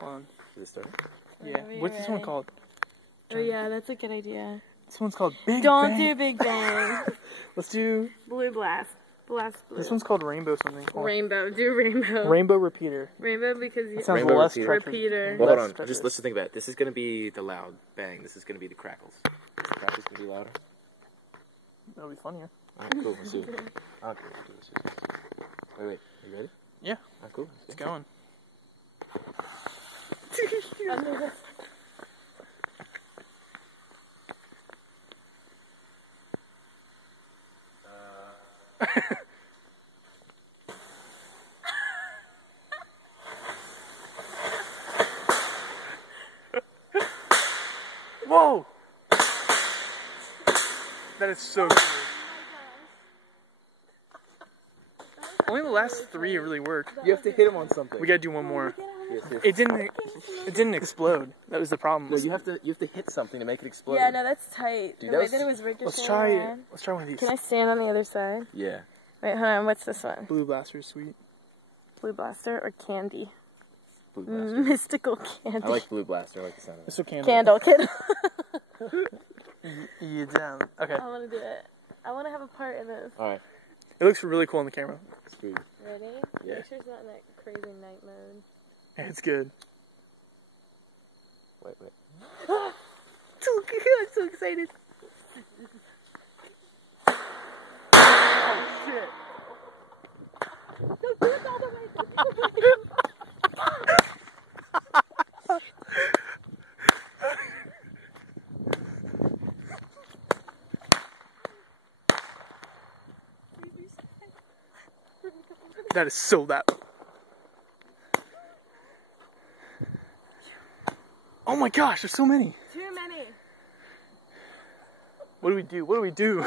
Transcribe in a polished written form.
Hold on. Is it starting? Yeah. Whenever you're What's this one ready. called? Oh yeah, that's a good idea. This one's called Big Don't Bang. do Big Bang. Let's do. Blue blast. Blast blue. This one's called Rainbow something. Hold on. Rainbow. Do rainbow. Rainbow Repeater. Rainbow because you. It sounds Rainbow less Repeater. treacherous. Repeater. Well, hold Less on. treacherous. Let's just think about it. This is gonna be the loud bang. This is gonna be the crackles. Is the crackles gonna be louder? That'll be funnier. Alright, cool. Let's see. Okay, we'll do this. Wait. Are you ready? Yeah. Alright, cool. It's going. Whoa! That is so cool. Only the last three really work. You have to hit him on something. We gotta do one more. Yes. It didn't explode. That was the problem. No, you have to hit something to make it explode. Yeah, no, that's tight. Dude, the that way was- that it was ricocheting. Let's try one of these. Can I stand on the other side? Yeah. Wait, hold on. What's this one? Blue Blaster is sweet. Blue blaster or candy? Blue blaster. Mystical candy. I like blue blaster. I like the sound of it. It's a candle. Candle kid. You down. Okay. I want to do it. I want to have a part in this. All right. It looks really cool on the camera. Sweet. Ready? Yeah. Make sure it's not in that crazy night mode. Yeah, it's good. Wait. I'm so excited. Oh shit. Don't do it all the way. That is so loud. Oh my gosh, there's so many. Too many. What do we do?